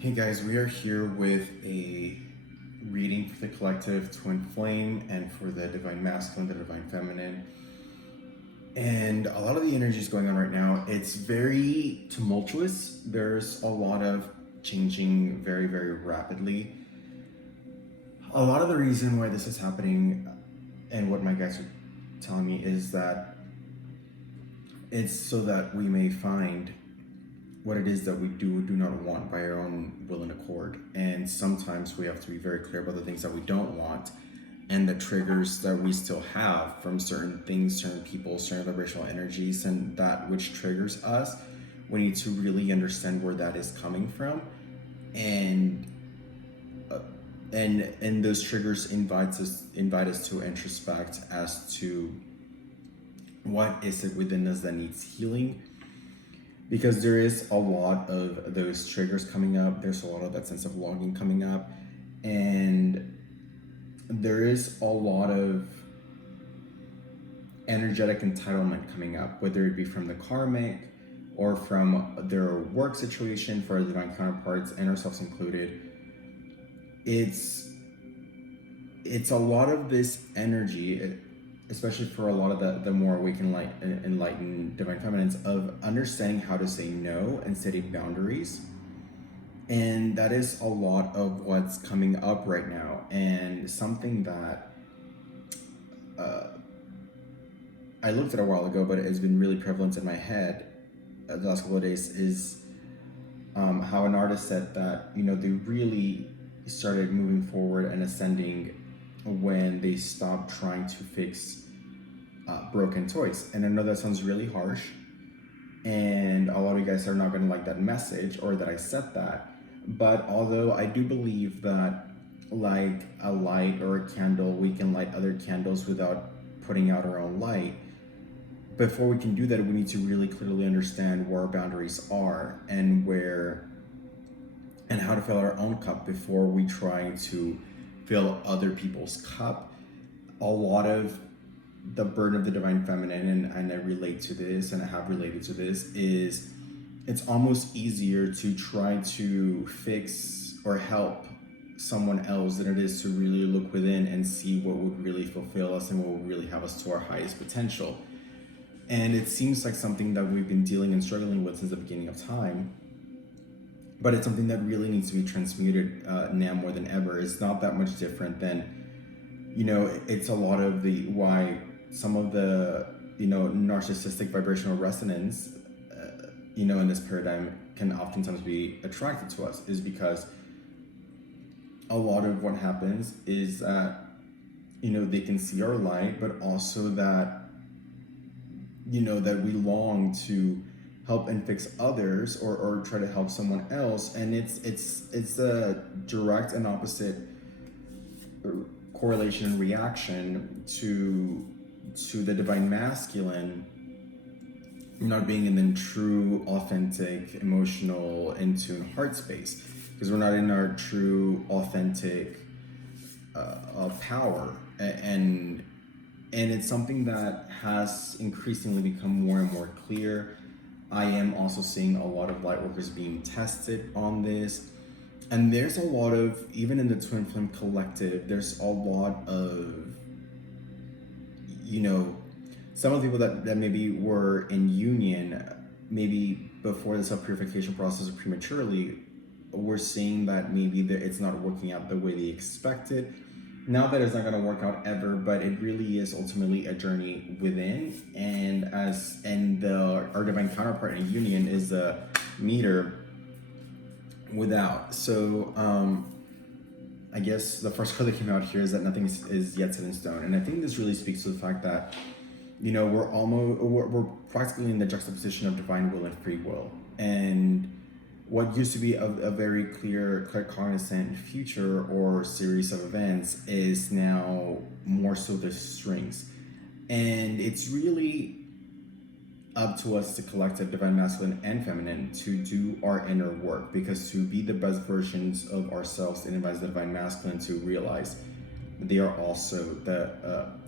Hey guys, we are here with a reading for the collective Twin Flame and for the Divine Masculine, the Divine Feminine. And a lot of the energy is going on right now. It's very tumultuous. There's a lot of changing very, very rapidly. A lot of the reason why this is happening and what my guides are telling me is that it's so that we may find what it is that we do not want by our own will and accord. And sometimes we have to be very clear about the things that we don't want and the triggers that we still have from certain things, certain people, certain vibrational energies, and that which triggers us. We need to really understand where that is coming from, and those triggers invite us to introspect as to what is it within us that needs healing, because there is a lot of those triggers coming up. There's a lot of that sense of longing coming up, and there is a lot of energetic entitlement coming up, whether it be from the karmic or from their work situation for our divine counterparts and ourselves included. It's a lot of this energy, especially for a lot of the more awakened, enlightened divine feminines, of understanding how to say no and setting boundaries. And that is a lot of what's coming up right now. And something that I looked at a while ago, but it has been really prevalent in my head the last couple of days, is how an artist said that, they really started moving forward and ascending when they stopped trying to fix broken toys. And I know that sounds really harsh, and a lot of you guys are not going to like that message or that I said that. But although I do believe that, like a light or a candle, we can light other candles without putting out our own light. Before we can do that, we need to really clearly understand where our boundaries are and how to fill our own cup before we try to fill other people's cup. A lot of the burden of the divine feminine, and I relate to this, and I have related to this, is it's almost easier to try to fix or help someone else than it is to really look within and see what would really fulfill us and what would really have us to our highest potential. And it seems like something that we've been dealing and struggling with since the beginning of time, but it's something that really needs to be transmuted now more than ever. It's not that much different than, it's a lot of why some of the, narcissistic vibrational resonance, in this paradigm can oftentimes be attracted to us, is because a lot of what happens is that, they can see our light, but also that, that we long to help and fix others or try to help someone else. And it's a direct and opposite correlation and reaction to the divine masculine not being in the true, authentic, emotional, in tune heart space, because we're not in our true, authentic power. And it's something that has increasingly become more and more clear. I am also seeing a lot of light workers being tested on this. And there's a lot of, even in the Twin Flame collective, there's a lot of, some of the people that maybe were in union, maybe before the self-purification process or prematurely, we're seeing that maybe it's not working out the way they expected. Not that it's not going to work out ever, but it really is ultimately a journey within. And our divine counterpart in union is a meter without. So I guess the first card that came out here is that nothing is yet set in stone. And I think this really speaks to the fact that, we're practically in the juxtaposition of divine will and free will. And what used to be a very clear, cognizant future or series of events is now more so the strings. And it's really up to us, the collective divine masculine and feminine, to do our inner work, because to be the best versions of ourselves, it invites the divine masculine to realize that they are also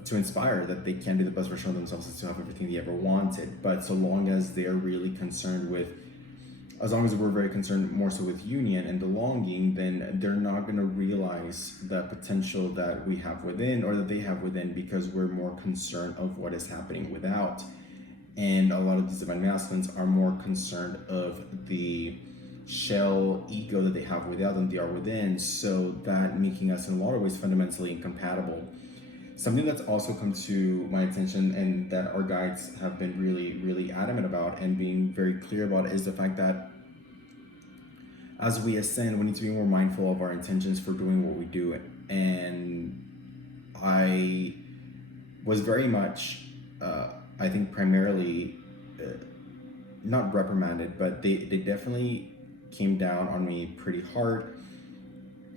to inspire that they can be the best version of themselves and to have everything they ever wanted. But so long as they are really concerned with as long as we're very concerned more so with union and belonging, then they're not going to realize the potential that we have within, or that they have within, because we're more concerned of what is happening without. And a lot of these divine masculines are more concerned of the shell ego that they have without than they are within, so that making us in a lot of ways fundamentally incompatible. Something that's also come to my attention, and that our guides have been really adamant about and being very clear about, is the fact that as we ascend, we need to be more mindful of our intentions for doing what we do. And I was very much, I think primarily, not reprimanded, but they definitely came down on me pretty hard.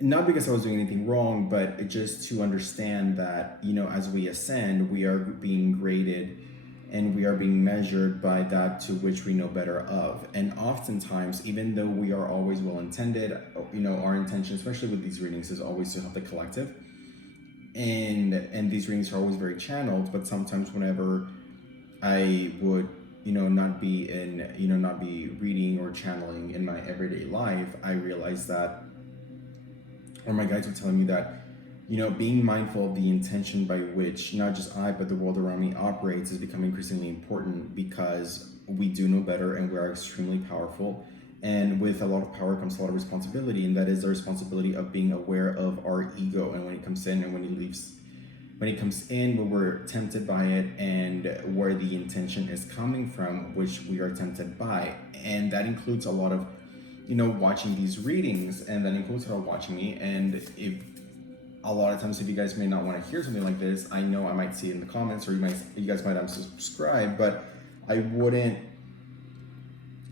Not because I was doing anything wrong, but just to understand that, as we ascend, we are being graded and we are being measured by that to which we know better of. And oftentimes, even though we are always well-intended, our intention, especially with these readings, is always to help the collective. And these readings are always very channeled, but sometimes whenever I would, not be reading or channeling in my everyday life, I realized that, or my guides were telling me that, being mindful of the intention by which not just I, but the world around me operates is becoming increasingly important, because we do know better and we are extremely powerful. And with a lot of power comes a lot of responsibility, and that is the responsibility of being aware of our ego, and when it comes in and when it leaves. When it comes in, when we're tempted by it, and where the intention is coming from, which we are tempted by. And that includes a lot of, watching these readings, and that includes how watching me. And if a lot of times, if you guys may not want to hear something like this, I know I might see it in the comments, or you guys might unsubscribe, but I wouldn't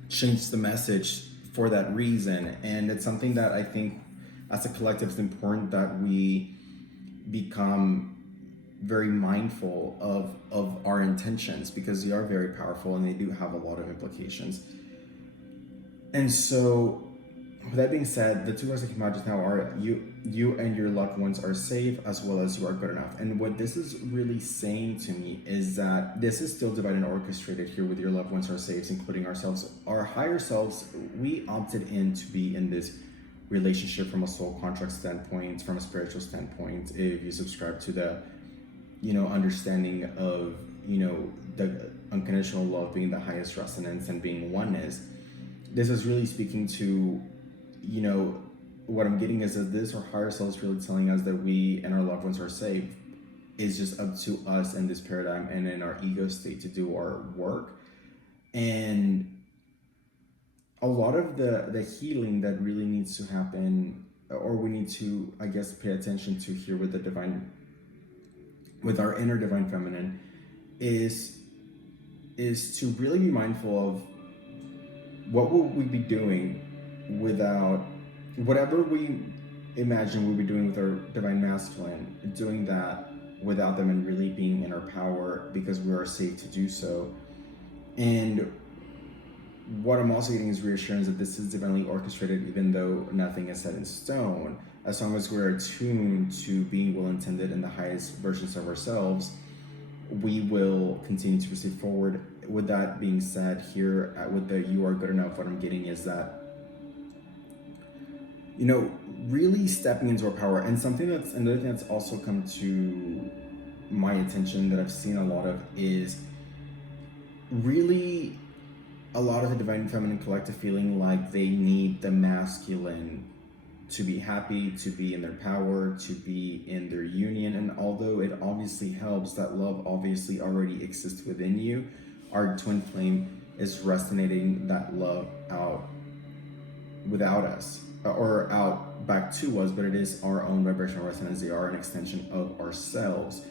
change the message for that reason. And it's something that I think as a collective it's important that we become very mindful of our intentions, because they are very powerful and they do have a lot of implications. And so, with that being said, the two words that came out just now are you and your loved ones are safe, as well as you are good enough. And what this is really saying to me is that this is still divided and orchestrated here with your loved ones are safe, including ourselves. Our higher selves, we opted in to be in this relationship from a soul contract standpoint, from a spiritual standpoint. If you subscribe to the, understanding of, the unconditional love being the highest resonance and being oneness, this is really speaking to, what I'm getting is that this, our higher self, is really telling us that we and our loved ones are safe. It's just up to us in this paradigm and in our ego state to do our work. And a lot of the healing that really needs to happen, or we need to, I guess, pay attention to here with the divine, with our inner divine feminine, is to really be mindful of what will we be doing without whatever we imagine we'll be doing with our divine masculine, doing that without them, and really being in our power because we are safe to do so. And what I'm also getting is reassurance that this is divinely orchestrated, even though nothing is set in stone. As long as we're attuned to being well-intended in the highest versions of ourselves, we will continue to proceed forward. With that being said, here with the you are good enough, what I'm getting is that, really stepping into our power. And another thing that's also come to my attention that I've seen a lot of is really a lot of the divine feminine collective feeling like they need the masculine to be happy, to be in their power, to be in their union. And although it obviously helps, that love obviously already exists within you, our twin flame is resonating that love out without us, or out back to us, but it is our own vibrational resonance. They are an extension of ourselves.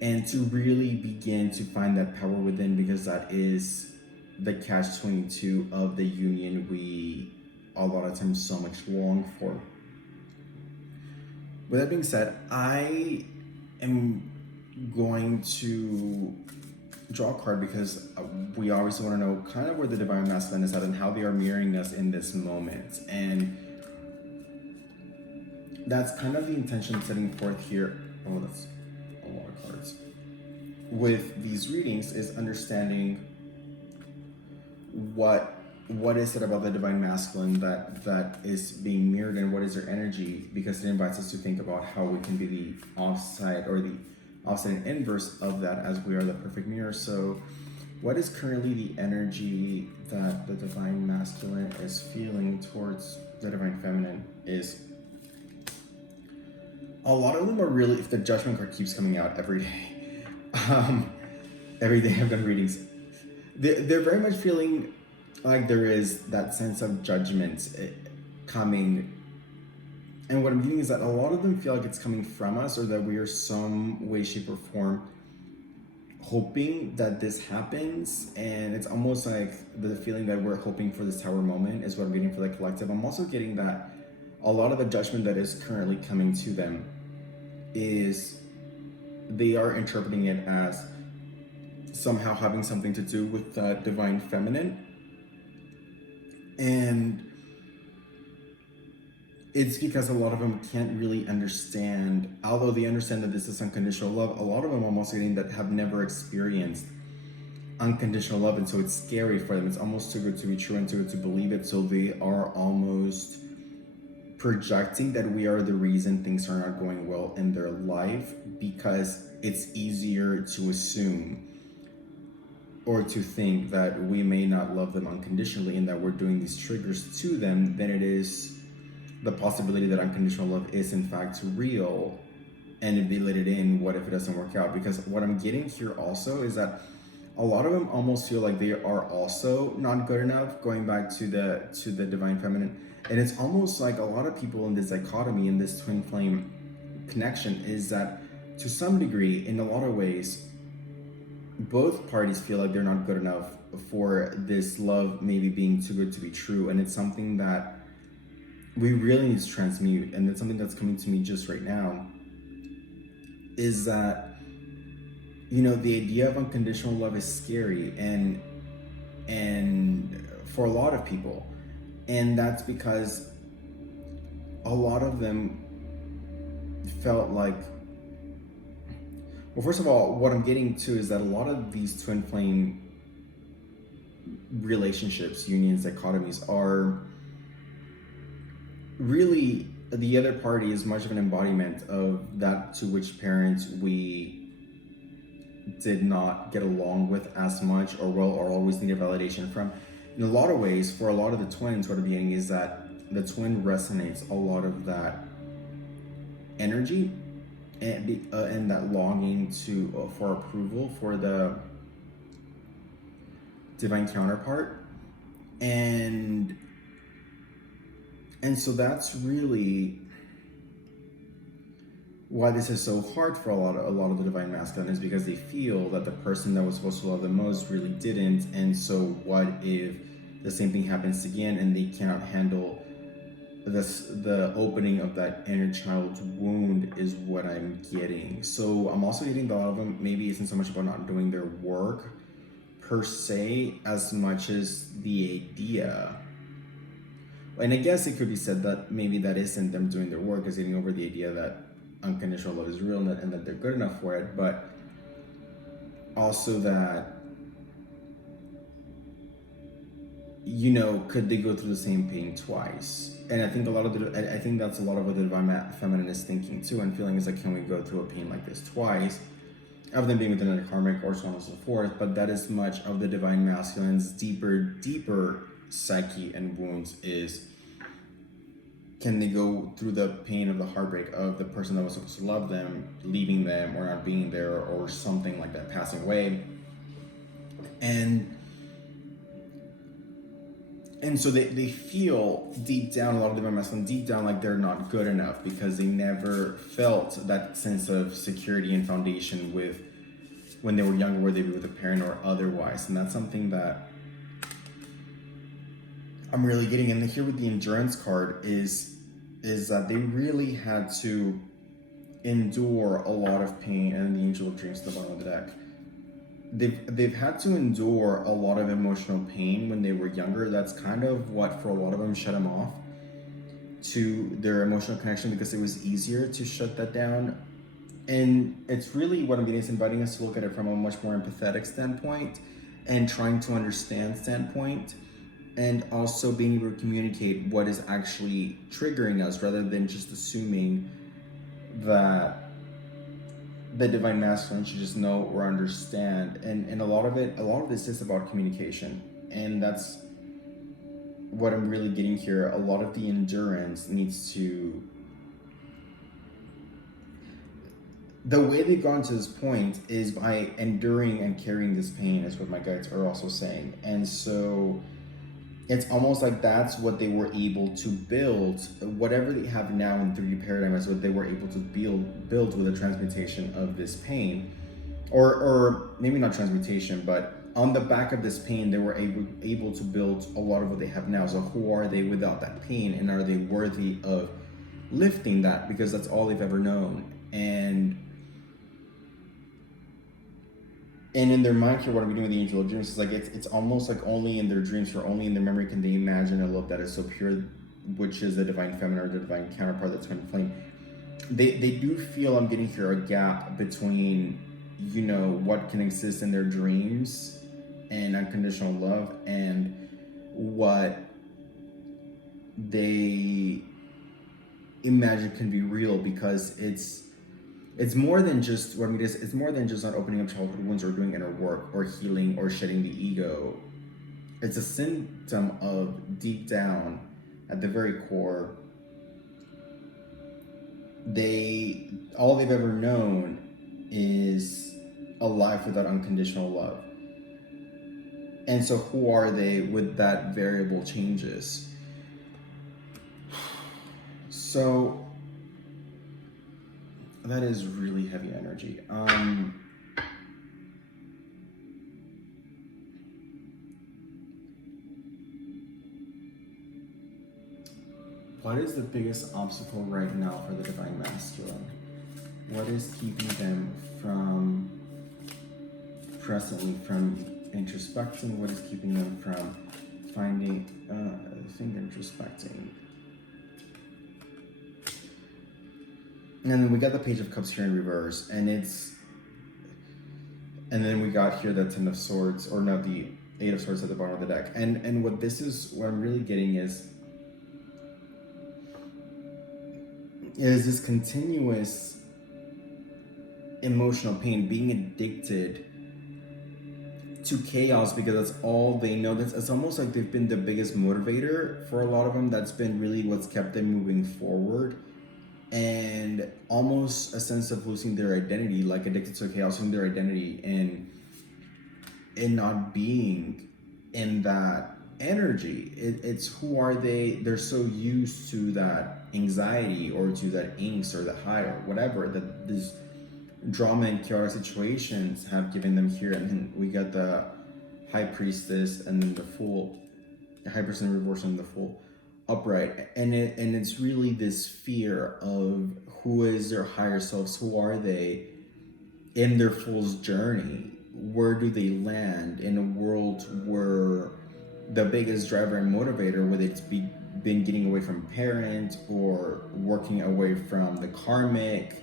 And to really begin to find that power within, because that is the catch-22 of the union we a lot of times so much long for. With that being said, I am going to draw a card, because we obviously want to know kind of where the divine masculine is at and how they are mirroring us in this moment. And that's kind of the intention setting forth here. Oh, that's a lot of cards. With these readings is understanding what what is it about the divine masculine that is being mirrored, and what is their energy? Because it invites us to think about how we can be the offside, or the opposite and inverse of that, as we are the perfect mirror. So what is currently the energy that the divine masculine is feeling towards the divine feminine? Is a lot of them are really, if the Judgment card keeps coming out every day, every day I've done readings, they're very much feeling like there is that sense of judgment coming. And what I'm getting is that a lot of them feel like it's coming from us, or that we are some way, shape, or form hoping that this happens. And it's almost like the feeling that we're hoping for this tower moment is what I'm getting for the collective. I'm also getting that a lot of the judgment that is currently coming to them is they are interpreting it as somehow having something to do with the divine feminine. And it's because a lot of them can't really understand, although they understand that this is unconditional love, a lot of them are almost getting that have never experienced unconditional love, and so it's scary for them. It's almost too good to be true and too good to believe it. So they are almost projecting that we are the reason things are not going well in their life, because it's easier to assume or to think that we may not love them unconditionally, and that we're doing these triggers to them, than it is the possibility that unconditional love is in fact real. And if they let it in, what if it doesn't work out? Because what I'm getting here also is that a lot of them almost feel like they are also not good enough, going back to the divine feminine. And it's almost like a lot of people in this dichotomy, in this twin flame connection, is that to some degree, in a lot of ways, both parties feel like they're not good enough for this love maybe being too good to be true. And it's something that we really need to transmute. And it's something that's coming to me just right now, is that, you know, the idea of unconditional love is scary, and for a lot of people. And that's because a lot of them felt like, well, first of all, what I'm getting to is that a lot of these twin flame relationships, unions, dichotomies, are really, the other party is much of an embodiment of that to which parents we did not get along with as much, or well, or always needed validation from. In a lot of ways, for a lot of the twins, what I'm getting is that the twin resonates a lot of that energy and that longing to for approval for the divine counterpart. And so that's really why this is so hard for a lot of the divine masculine, is because they feel that the person that was supposed to love the most really didn't. And so what if the same thing happens again, and they cannot handle the opening of that inner child's wound, is what I'm getting. So I'm also getting that a lot of them maybe isn't so much about not doing their work per se, as much as the idea. And I guess it could be said that maybe that isn't them doing their work, is getting over the idea that unconditional love is real, and that they're good enough for it, but also that, you know, could they go through the same pain twice? And I think I think that's a lot of what the divine feminine is thinking too, and feeling is like, can we go through a pain like this twice? Of them being within a karmic, or so on and so forth. But that is much of the divine masculine's deeper psyche and wounds, is, can they go through the pain of the heartbreak of the person that was supposed to love them leaving them, or not being there, or something like that, passing away. And so they feel deep down, a lot of divine masculine deep down, like they're not good enough, because they never felt that sense of security and foundation with when they were younger, whether they be with a parent or otherwise. And that's something that I'm really getting. And here with the endurance card is that they really had to endure a lot of pain. And the angel of dreams at the bottom of the deck, they've had to endure a lot of emotional pain when they were younger. That's kind of what for a lot of them shut them off to their emotional connection, because it was easier to shut that down. And it's really, what I'm getting is inviting us to look at it from a much more empathetic standpoint and trying to understand standpoint. and also being able to communicate what is actually triggering us rather than just assuming that the divine masculine should just know or understand. And a lot of this is about communication, and that's what I'm really getting here. A lot of the endurance needs to, the way they've gotten to this point is by enduring and carrying this pain, is what my guides are also saying. And so it's almost like that's what they were able to build. Whatever they have now in 3D paradigm is what they were able to build with the transmutation of this pain, or maybe not transmutation, but on the back of this pain, they were able to build a lot of what they have now. So who are they without that pain, and are they worthy of lifting that? Because that's all they've ever known. And in their mind here, what I'm doing with the angel of dreams is like it's almost like only in their dreams or only in their memory can they imagine a love that is so pure, which is the divine feminine or the divine counterpart that's twin flame. They do feel, I'm getting here, a gap between, you know, what can exist in their dreams and unconditional love, and what they imagine can be real, because it's more than just what I mean. It's more than just not opening up childhood wounds or doing inner work or healing or shedding the ego. It's a symptom of, deep down at the very core, all they've ever known is a life without unconditional love. And so who are they with that variable changes? So that is really heavy energy. What is the biggest obstacle right now for the divine masculine? What is keeping them from presently from introspecting? What is keeping them from finding, introspecting? And then we got the Page of Cups here in reverse, and then we got here the Ten of Swords, or no, the Eight of Swords at the bottom of the deck. And what I'm really getting is this continuous emotional pain, being addicted to chaos, because that's all they know. It's almost like they've been the biggest motivator for a lot of them. That's been really what's kept them moving forward. And almost a sense of losing their identity, like addicted to chaos, losing their identity and not being in that energy. It's who are they? They're so used to that anxiety or to that angst or the high or whatever that these drama and chaotic situations have given them here. And then we got the High Priestess, and then the Fool, the High Priestess in reverse, and the Fool upright. And it's really this fear of who is their higher selves, who are they in their Fool's journey, where do they land in a world where the biggest driver and motivator, whether it's been getting away from parent or working away from the karmic,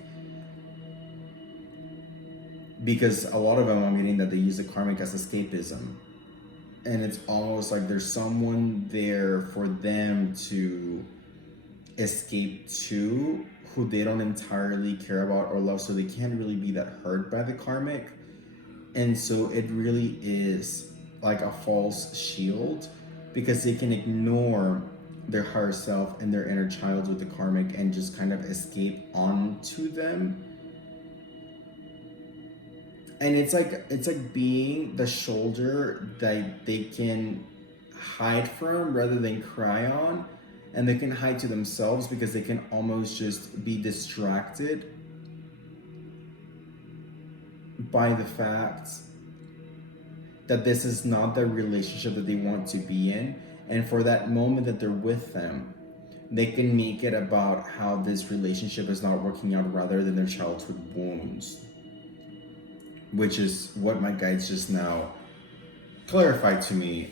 because a lot of them, I'm getting that they use the karmic as escapism. And it's almost like there's someone there for them to escape to, who they don't entirely care about or love, so they can't really be that hurt by the karmic. And so it really is like a false shield, because they can ignore their higher self and their inner child with the karmic and just kind of escape onto them. And it's like being the shoulder that they can hide from rather than cry on, and they can hide to themselves because they can almost just be distracted by the fact that this is not the relationship that they want to be in. And for that moment that they're with them, they can make it about how this relationship is not working out rather than their childhood wounds, which is what my guides just now clarified to me,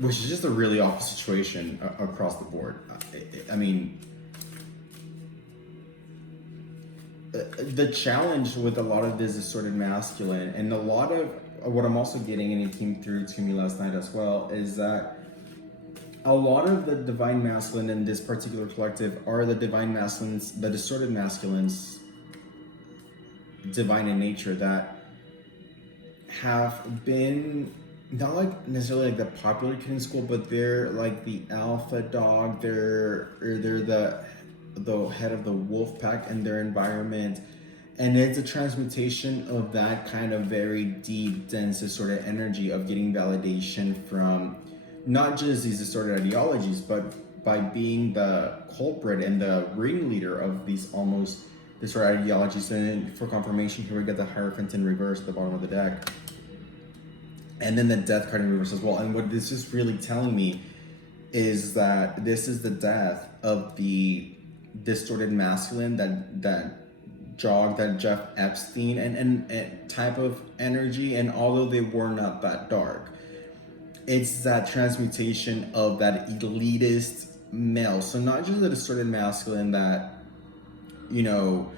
which is just a really awful situation across the board. I mean, the challenge with a lot of this is sort of masculine, and a lot of what I'm also getting, and it came through to me last night as well, is that a lot of the divine masculine in this particular collective are the divine masculines, the distorted masculines, divine in nature, that have been not like necessarily like the popular kid in school, but they're like the alpha dog. They're the head of the wolf pack in their environment, and it's a transmutation of that kind of very deep, dense sort of energy of getting validation from not just these distorted ideologies, but by being the culprit and the ringleader of these almost distorted ideologies. And then for confirmation, here we get the Hierophant in reverse at the bottom of the deck. And then the Death card in reverse as well. And what this is really telling me is that this is the death of the distorted masculine that jogged that Jeff Epstein and type of energy. And although they were not that dark, it's that transmutation of that elitist male. So not just the distorted masculine that, you know,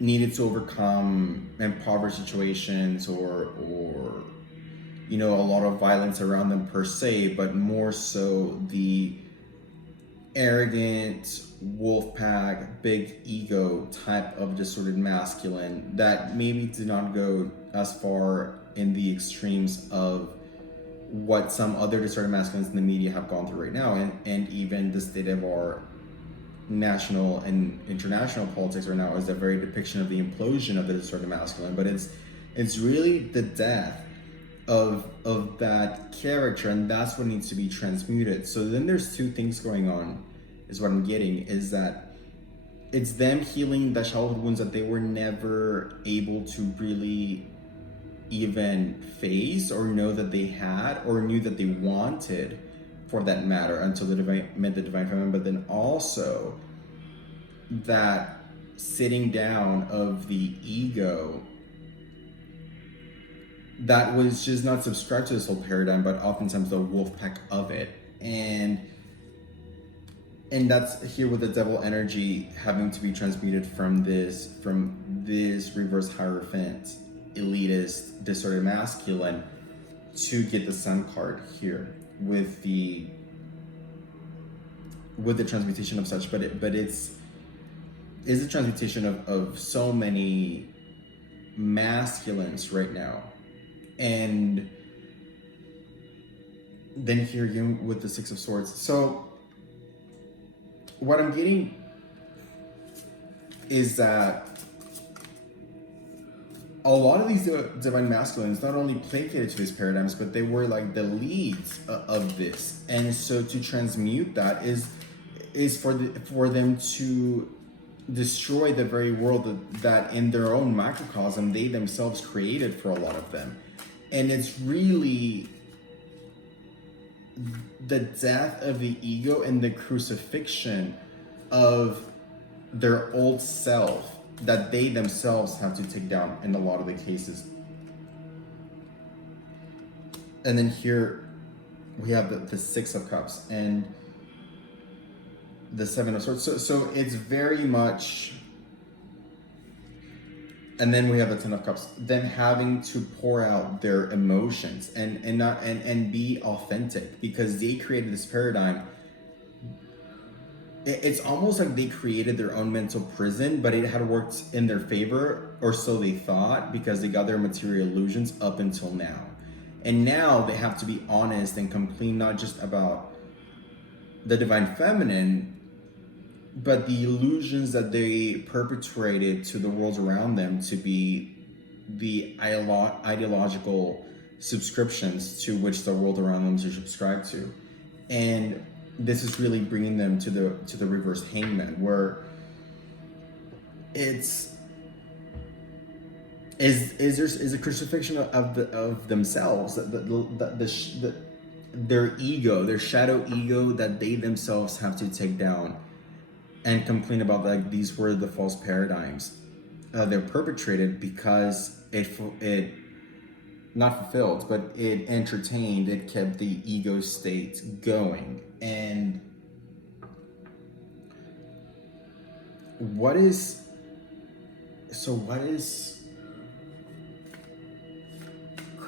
needed to overcome impoverished situations or you know, a lot of violence around them per se, but more so the arrogant wolf pack, big ego type of distorted masculine that maybe did not go as far in the extremes of what some other distorted masculines in the media have gone through right now, and even the state of our national and international politics right now is a very depiction of the implosion of the distorted masculine. But it's really the death of that character, and that's what needs to be transmuted. So then there's two things going on, is what I'm getting, is that it's them healing the childhood wounds that they were never able to really even face or know that they had or knew that they wanted, for that matter, until met the divine feminine. But then also that sitting down of the ego that was just not subscribed to this whole paradigm, but oftentimes the wolf pack of it. And that's here with the devil energy having to be transmuted from this reverse Hierophant elitist distorted masculine to get the Sun card here with the transmutation of such. But it's a transmutation of so many masculines right now. And then here again with the Six of Swords. So what I'm getting is that a lot of these divine masculines not only placated to these paradigms, but they were like the leads of this. And so to transmute that is for them to destroy the very world that in their own microcosm they themselves created for a lot of them. And it's really the death of the ego and the crucifixion of their old self that they themselves have to take down in a lot of the cases. And then here we have the Six of Cups and the Seven of Swords. So it's very much, and then we have the Ten of Cups, them having to pour out their emotions and be authentic, because they created this paradigm. It's almost like they created their own mental prison, but it had worked in their favor, or so they thought, because they got their material illusions up until now. And now they have to be honest and complete, not just about the divine feminine, but the illusions that they perpetrated to the world around them to be the ideological subscriptions to which the world around them should subscribe to. And this is really bringing them to the reverse Hangman, where is a crucifixion of themselves, their ego, their shadow ego that they themselves have to take down and complain about, like, these were the false paradigms they're perpetrated because it not fulfilled, but it entertained, it kept the ego state going. And what is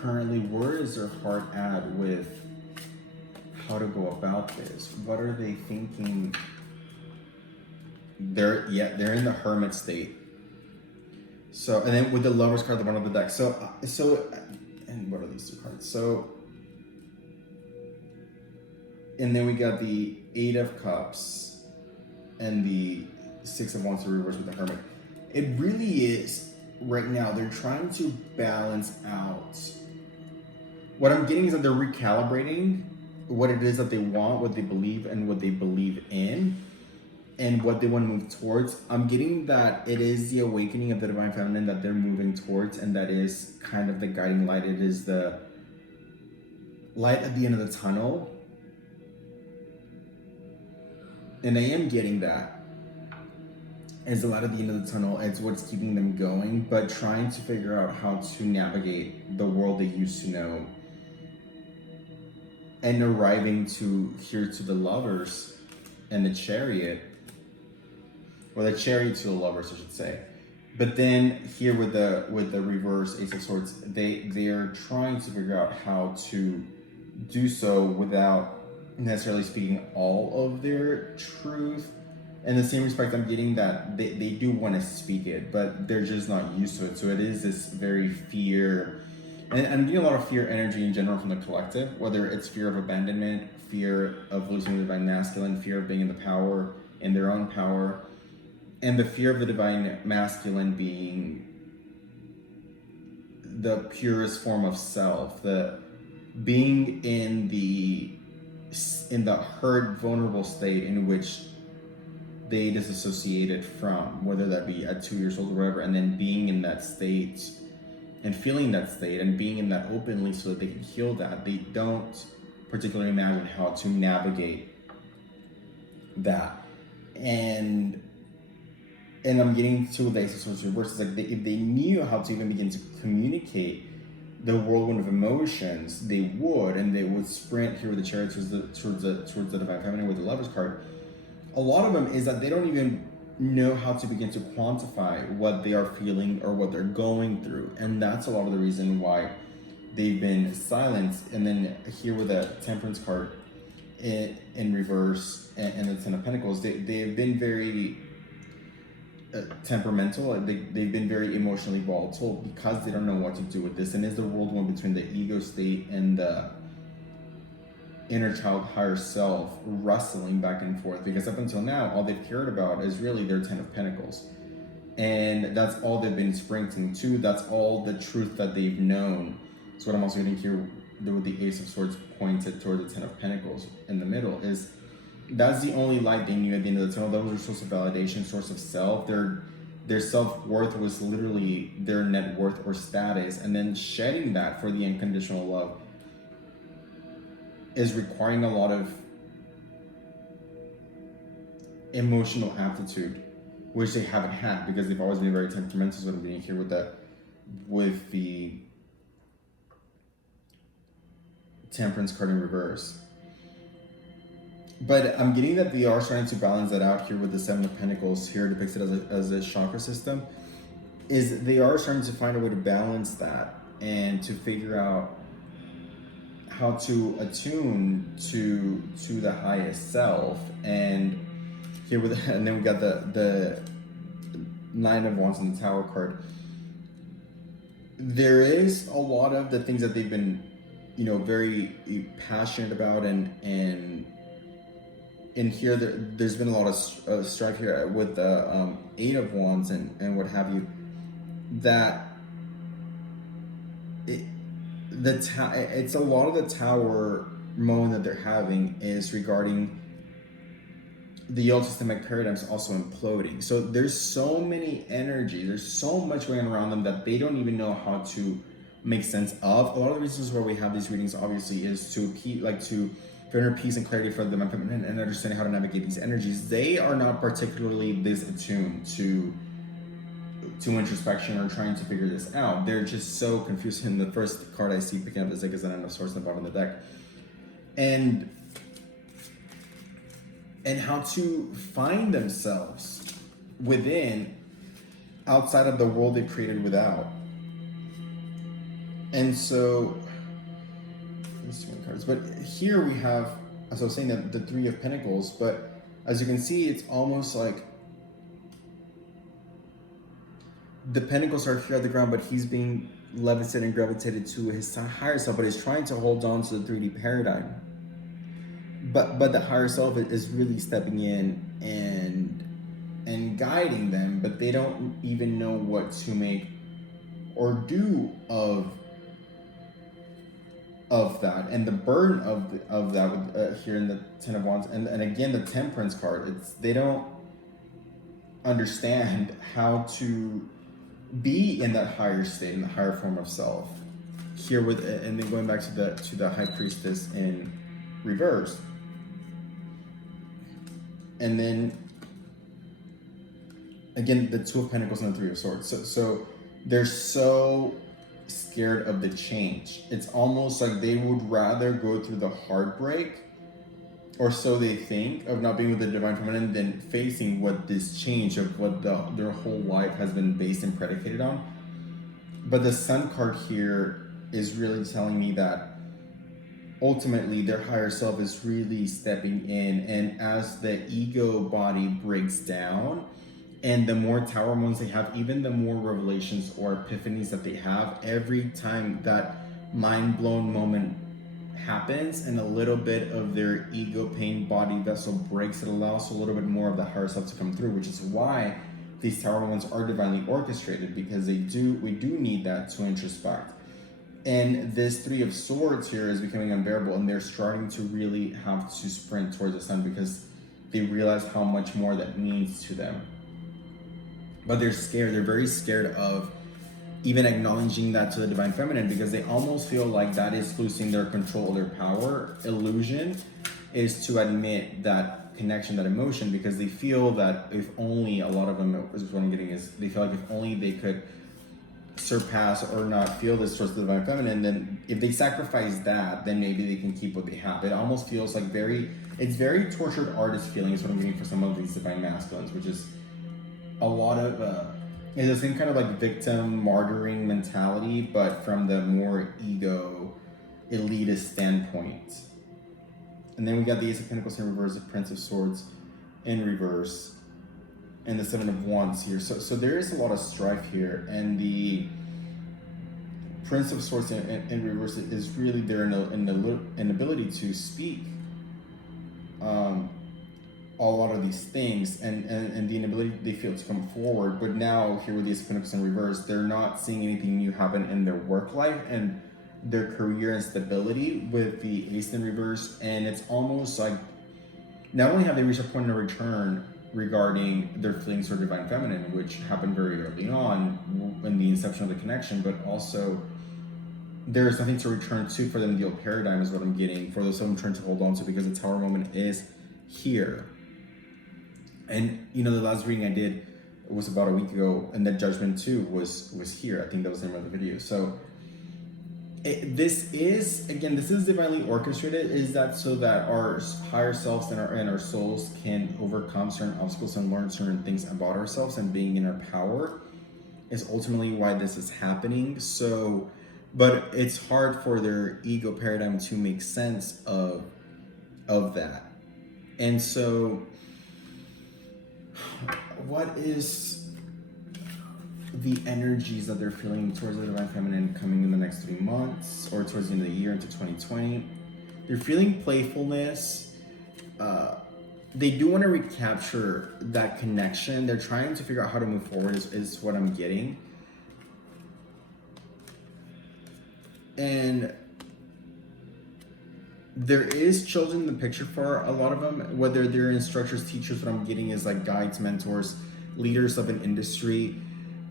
currently, where is their heart at with how to go about this? What are they thinking? They're in the hermit state. So, and then with the Lovers card, the one of the deck. And what are these two cards? So, and then we got the Eight of Cups and the Six of Wands in reverse with the Hermit. It really is, right now, they're trying to balance out. What I'm getting is that they're recalibrating what it is that they want, what they believe, and what they believe in, and what they want to move towards. I'm getting that it is the awakening of the Divine Feminine that they're moving towards, and that is kind of the guiding light. It is the light at the end of the tunnel. And I am getting that. It's the light at the end of the tunnel. It's what's keeping them going, but trying to figure out how to navigate the world they used to know. And arriving here to the Lovers and the Chariot, or the Chariot to the Lovers, I should say. But then here with the reverse Ace of Swords, they're trying to figure out how to do so without necessarily speaking all of their truth. In the same respect, I'm getting that they do want to speak it, but they're just not used to it. So it is this very fear, and I'm getting a lot of fear energy in general from the collective, whether it's fear of abandonment, fear of losing the Divine Masculine, fear of being in the power, in their own power, and the fear of the Divine Masculine being the purest form of self, the being in the hurt, vulnerable state in which they disassociated from, whether that be at 2 years old or whatever, and then being in that state and feeling that state and being in that openly so that they can heal that. They don't particularly imagine how to navigate that. And I'm getting to the Ace of Swords reverse. It's like if they knew how to even begin to communicate the whirlwind of emotions, they would, and they would sprint here with the Chariot towards the Divine Feminine with the Lovers card. A lot of them is that they don't even know how to begin to quantify what they are feeling or what they're going through, and that's a lot of the reason why they've been silenced. And then here with the Temperance card in reverse and the Ten of Pentacles, they've been very temperamental. They've been very emotionally volatile because they don't know what to do with this, and is the whirlwind between the ego state and the inner child higher self wrestling back and forth, because up until now all they've cared about is really their Ten of Pentacles, and that's all they've been sprinting to. That's all the truth that they've known. So what I'm also getting here with the Ace of Swords pointed toward the Ten of Pentacles in the middle is that's the only light they knew at the end of the tunnel. That was their source of validation, source of self. Their self-worth was literally their net worth or status, and then shedding that for the unconditional love is requiring a lot of emotional aptitude, which they haven't had because they've always been very temperamental. So I'm being here with the Temperance card in reverse. But I'm getting that they are trying to balance that out here with the Seven of Pentacles here depicted as a chakra system. Is they are trying to find a way to balance that and to figure out how to attune to the highest self. And here and then we got the Nine of Wands in the Tower card. There is a lot of the things that they've been, very passionate about, and here there's been a lot of strife here with the Eight of Wands and what have you. That it's a lot of the Tower moment that they're having is regarding the old systemic paradigms also imploding. So there's so many energies, there's so much going around them that they don't even know how to make sense of. A lot of the reasons why we have these readings obviously is to inner peace and clarity for them and understanding how to navigate these energies. They are not particularly this attuned to introspection or trying to figure this out. They're just so confused. And the first card I see picking up is an Nine of Swords in the bottom of the deck. And how to find themselves within, outside of the world they created without. And so, these two cards. But here we have, as I was saying, the Three of Pentacles. But as you can see, it's almost like the Pentacles are here at the ground, but he's being levitated and gravitated to his higher self, but he's trying to hold on to the 3D paradigm. But the higher self is really stepping in and guiding them, but they don't even know what to make or do of that. And the burden of that here in the Ten of Wands, and again the Temperance card, they don't understand how to be in that higher state, in the higher form of self. Here with, and then going back to the High Priestess in reverse. And then again the Two of Pentacles and the Three of Swords. So they're so scared of the change. It's almost like they would rather go through the heartbreak, or so they think, of not being with the Divine Feminine than facing what this change of what their whole life has been based and predicated on. But the Sun card here is really telling me that ultimately their higher self is really stepping in, and as the ego body breaks down, and the more Tower moments they have, even the more revelations or epiphanies that they have, every time that mind-blown moment happens and a little bit of their ego pain body vessel breaks, it allows a little bit more of the higher self to come through, which is why these Tower moments are divinely orchestrated, because we do need that to introspect. And this Three of Swords here is becoming unbearable, and they're starting to really have to sprint towards the Sun because they realize how much more that means to them. But they're scared. They're very scared of even acknowledging that to the Divine Feminine, because they almost feel like that is losing their control, their power. Illusion is to admit that connection, that emotion, because they feel that if only, a lot of them, is what I'm getting, is they feel like if only they could surpass or not feel this towards the Divine Feminine, then if they sacrifice that, then maybe they can keep what they have. It almost feels like it's very tortured artist feeling is what I'm getting for some of these Divine Masculines, which is a lot of it's the same kind of like victim martyring mentality, but from the more ego elitist standpoint. And then we got the Ace of Pentacles in reverse, the Prince of Swords in reverse, and the Seven of Wands here. So there is a lot of strife here, and the Prince of Swords in reverse is really their inability to speak a lot of these things, and the inability they feel to come forward. But now here with these Pentacles in reverse, they're not seeing anything new happen in their work life and their career and stability with the Ace in reverse. And it's almost like not only have they reached a point of return regarding their feelings for Divine Feminine, which happened very early on in the inception of the connection, but also there's nothing to return to for them. The old paradigm is what I'm getting for those of them trying to hold on to, because the Tower moment is here. And you know, the last reading I did was about a week ago, and that Judgment too was here. I think that was the name of the video. So this is divinely orchestrated. Is that so that our higher selves and our souls can overcome certain obstacles and learn certain things about ourselves, and being in our power is ultimately why this is happening. So, but it's hard for their ego paradigm to make sense of that. And so what is the energies that they're feeling towards the Divine Feminine coming in the next 3 months, or towards the end of the year into 2020? They're feeling playfulness. They do want to recapture that connection. They're trying to figure out how to move forward is what I'm getting. And there is children in the picture for a lot of them, whether they're instructors, teachers. What I'm getting is like guides, mentors, leaders of an industry,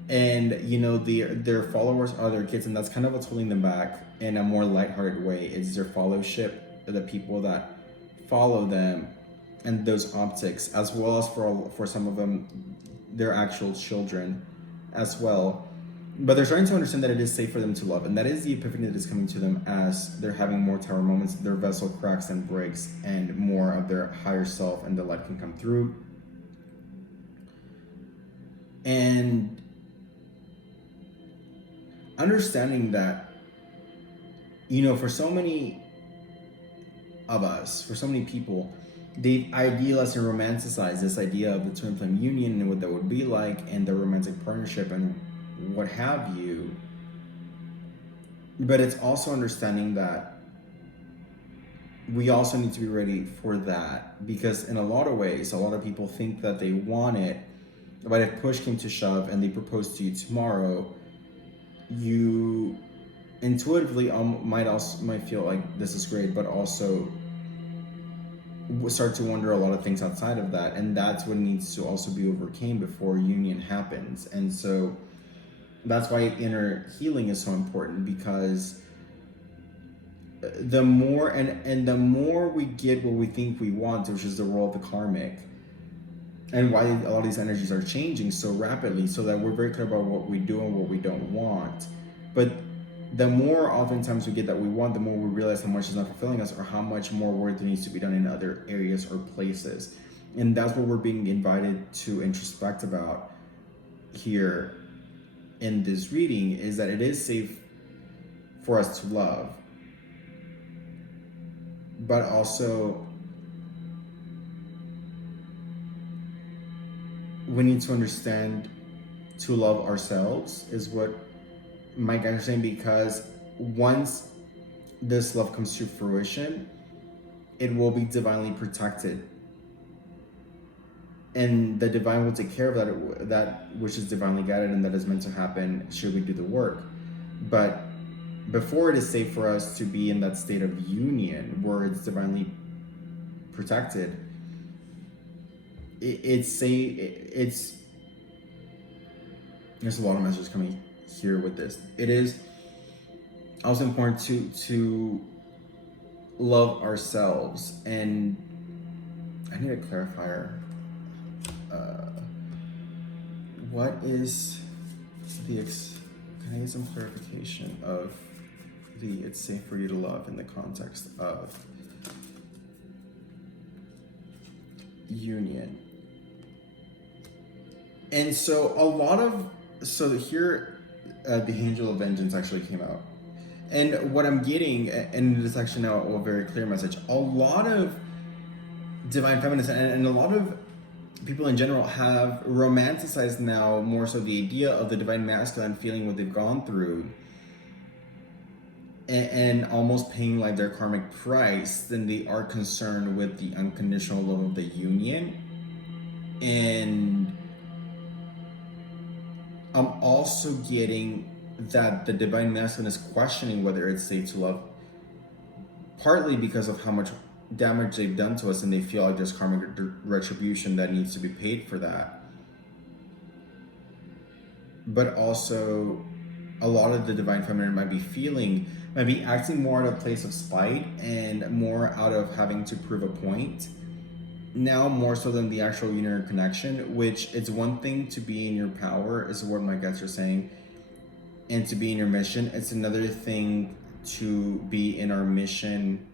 and you know, their followers are their kids, and that's kind of what's holding them back in a more lighthearted way. It's their fellowship, the people that follow them, and those optics, as well as for some of them, their actual children as well. But they're starting to understand that it is safe for them to love, and that is the epiphany that is coming to them as they're having more Tower moments. Their vessel cracks and breaks, and more of their higher self and the light can come through. And understanding that for so many of us, for so many people, they've idealized and romanticized this idea of the twin flame union and what that would be like, and the romantic partnership and what have you. But it's also understanding that we also need to be ready for that, because in a lot of ways, a lot of people think that they want it, but if push came to shove and they propose to you tomorrow, you intuitively might feel like this is great, but also start to wonder a lot of things outside of that, and that's what needs to also be overcame before union happens. And so that's why inner healing is so important, because the more and the more we get what we think we want, which is the role of the karmic, and why a lot of these energies are changing so rapidly, so that we're very clear about what we do and what we don't want. But the more oftentimes we get that we want, the more we realize how much is not fulfilling us, or how much more work there needs to be done in other areas or places. And that's what we're being invited to introspect about here in this reading, is that it is safe for us to love, but also we need to understand to love ourselves, is what my guys are saying, because once this love comes to fruition, it will be divinely protected, and the divine will take care of that which is divinely guided, and that is meant to happen should we do the work. But before, it is safe for us to be in that state of union where it's divinely protected. There's a lot of messages coming here with this. It is also important to love ourselves, and I need a clarifier. What is the can I get some clarification of the it's safe for you to love in the context of union? And so here the Angel of Vengeance actually came out, and what I'm getting, and it's actually now a very clear message, a lot of divine feminists and a lot of people in general have romanticized now more so the idea of the divine masculine, feeling what they've gone through, and almost paying like their karmic price, than they are concerned with the unconditional love of the union. And I'm also getting that the divine masculine is questioning whether it's safe to love, partly because of how much damage they've done to us, and they feel like there's karmic retribution that needs to be paid for that. But also, a lot of the divine feminine might be acting more out of place of spite and more out of having to prove a point, now more so than the actual union connection. Which, it's one thing to be in your power, is what my guests are saying, and to be in your mission. It's another thing to be in our mission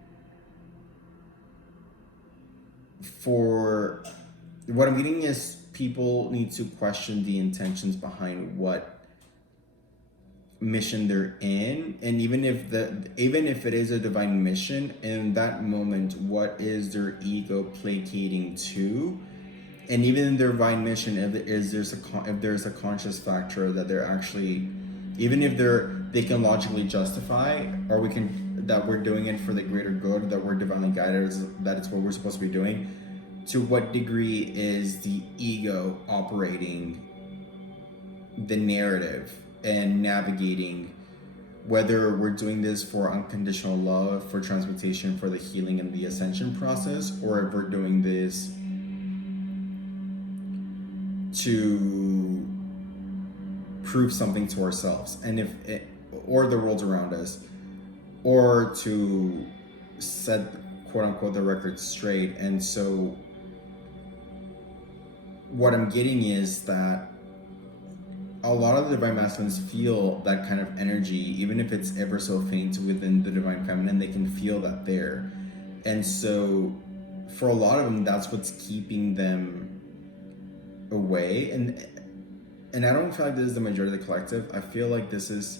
for what I'm getting is people need to question the intentions behind what mission they're in, and even if it is a divine mission, in that moment, what is their ego placating to? And even in their divine mission, if there's a conscious factor that they're actually, even if they can logically justify, or that we're doing it for the greater good, that we're divinely guided, that it's what we're supposed to be doing, to what degree is the ego operating the narrative and navigating, whether we're doing this for unconditional love, for transmutation, for the healing and the ascension process, or if we're doing this to prove something to ourselves, or the world around us, or to set quote unquote the record straight. And so what I'm getting is that a lot of the divine masculines feel that kind of energy, even if it's ever so faint within the divine feminine, they can feel that there. And so for a lot of them, that's what's keeping them away. And I don't feel like this is the majority of the collective. I feel like this is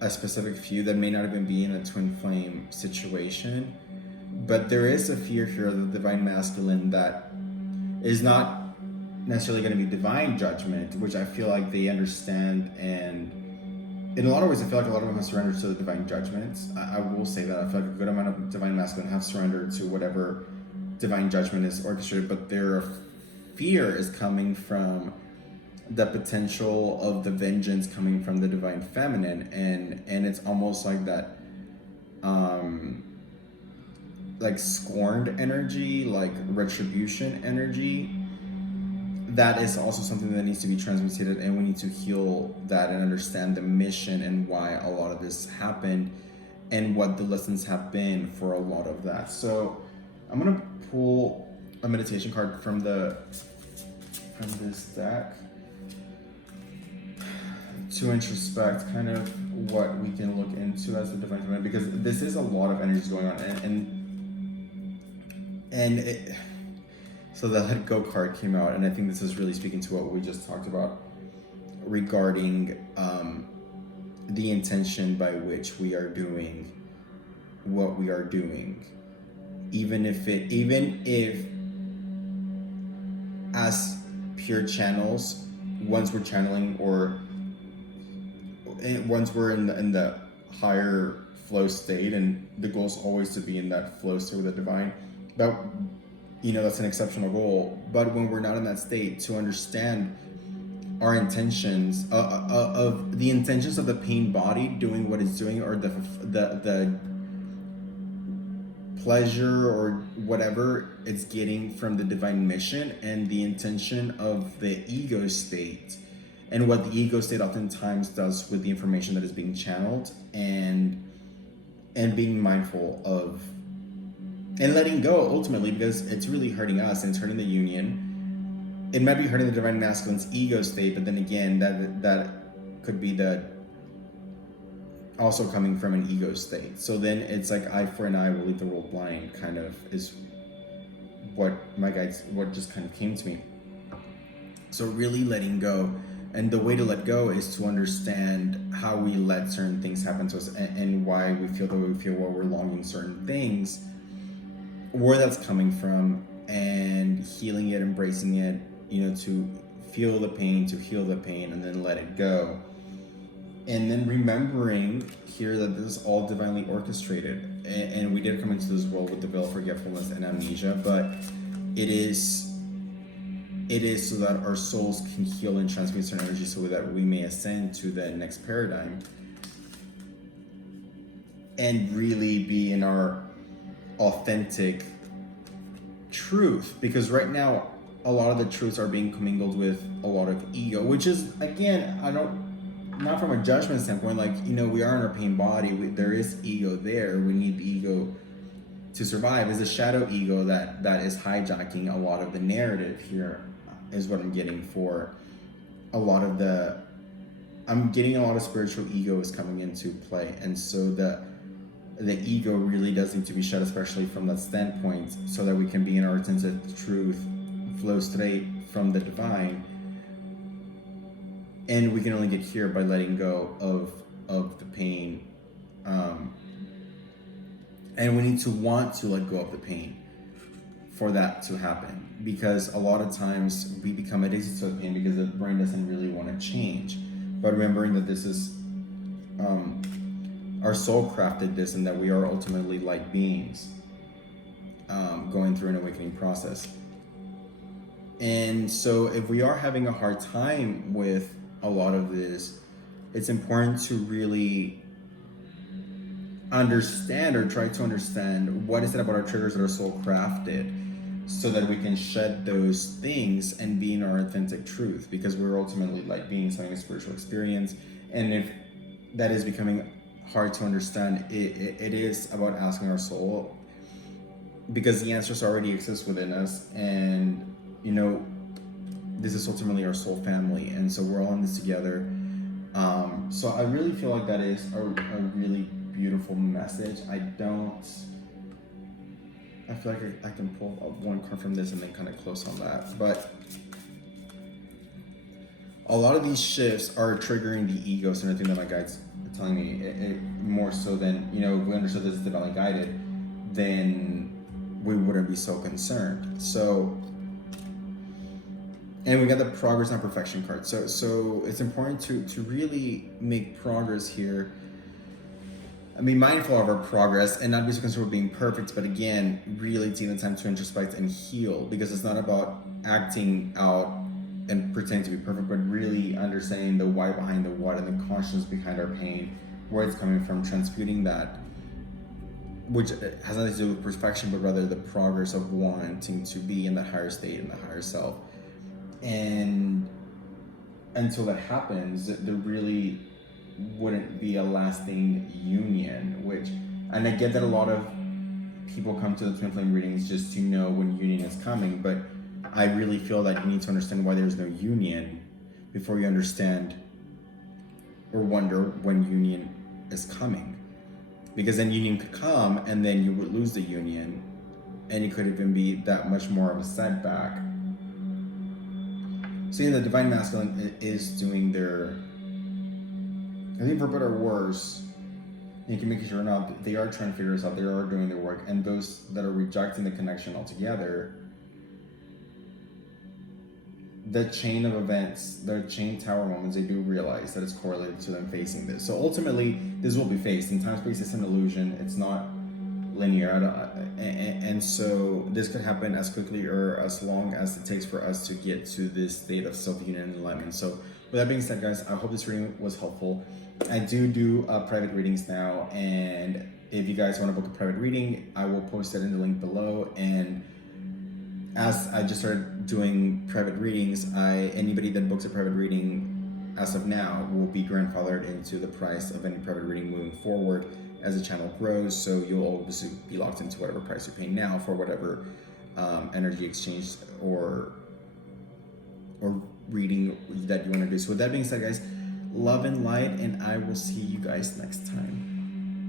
a specific few that may not even be in a twin flame situation, but there is a fear here of the divine masculine that is not necessarily going to be divine judgment, which I feel like they understand. And in a lot of ways, I feel like a lot of them have surrendered to the divine judgments. I will say that I feel like a good amount of divine masculine have surrendered to whatever divine judgment is orchestrated, but their fear is coming from the potential of the vengeance coming from the divine feminine, and it's almost like that like scorned energy, like retribution energy. That is also something that needs to be transmuted, and we need to heal that and understand the mission and why a lot of this happened and what the lessons have been for a lot of that. So I'm gonna pull a meditation card from this deck to introspect kind of what we can look into as the divine feminine, because this is a lot of energies going on, and it, so the Let Go card came out, and I think this is really speaking to what we just talked about regarding the intention by which we are doing what we are doing, even if as pure channels, once we're channeling or once we're in the higher flow state, and the goal is always to be in that flow state with the divine, but that's an exceptional goal. But when we're not in that state, to understand our intentions of the intentions of the pain body doing what it's doing, or the pleasure or whatever it's getting from the divine mission, and the intention of the ego state, and what the ego state oftentimes does with the information that is being channeled, and being mindful of and letting go ultimately, because it's really hurting us and it's hurting the union. It might be hurting the divine masculine's ego state, but then again, that could be also coming from an ego state. So then it's like eye for an eye will leave the world blind, kind of is what just kind of came to me. So really letting go. And the way to let go is to understand how we let certain things happen to us, and why we feel the way we feel while we're longing certain things, where that's coming from, and healing it, embracing it, to feel the pain, to heal the pain, and then let it go. And then remembering here that this is all divinely orchestrated, and we did come into this world with the veil of forgetfulness and amnesia, but it is so that our souls can heal and transmute certain energy, so that we may ascend to the next paradigm and really be in our authentic truth. Because right now a lot of the truths are being commingled with a lot of ego, which is, again, not from a judgment standpoint, like, we are in our pain body, there is ego there, we need the ego to survive. Is a shadow ego that is hijacking a lot of the narrative here, is what I'm getting for a lot of I'm getting a lot of spiritual ego is coming into play. And so the ego really does need to be shed, especially from that standpoint, so that we can be in our authentic truth, flow straight from the divine. And we can only get here by letting go of the pain. And we need to want to let go of the pain for that to happen, because a lot of times we become addicted to the pain because the brain doesn't really want to change. But remembering that this is our soul crafted this, and that we are ultimately light beings going through an awakening process. And so if we are having a hard time with a lot of this, it's important to really understand, or try to understand, what is it about our triggers that are soul crafted, so that we can shed those things and be in our authentic truth, because we're ultimately light beings having a spiritual experience. And if that is becoming hard to understand, it is about asking our soul, because the answers already exist within us, and this is ultimately our soul family, and so we're all in this together. So I really feel like that is a really beautiful message. I feel like I can pull one card from this and then kind of close on that. But a lot of these shifts are triggering the ego, so I think that my guides telling me it more so than, you know, if we understood this is divinely guided, then we wouldn't be so concerned. So, and we got the progress and perfection card. So it's important to really make progress here. I mean, mindful of our progress and not be so concerned with being perfect, but again, really taking the time to introspect and heal, because it's not about acting out and pretending to be perfect, but really understanding the why behind the what and the consciousness behind our pain, where it's coming from, transmuting that, which has nothing to do with perfection, but rather the progress of wanting to be in the higher state, in the higher self. And until that happens, there really wouldn't be a lasting union, which, and I get that a lot of people come to the twin flame readings just to know when union is coming, but I really feel that you need to understand why there's no union before you understand or wonder when union is coming. Because then union could come and then you would lose the union, and it could even be that much more of a setback. So the divine masculine is doing their, I think for better or worse, you can make it sure or not, they are trying to figure this out, they are doing their work, and those that are rejecting the connection altogether, the chain of events, the chain tower moments, they do realize that it's correlated to them facing this. So ultimately, this will be faced. In time space, it's an illusion. It's not linear. And so this could happen as quickly or as long as it takes for us to get to this state of self-union and enlightenment. So with that being said, guys, I hope this reading was helpful. I do private readings now, and if you guys want to book a private reading, I will post it in the link below. And as I just started doing private readings, anybody that books a private reading as of now will be grandfathered into the price of any private reading moving forward as the channel grows. So you'll obviously be locked into whatever price you're paying now for whatever energy exchange or reading that you want to do. So with that being said, guys, love and light, and I will see you guys next time.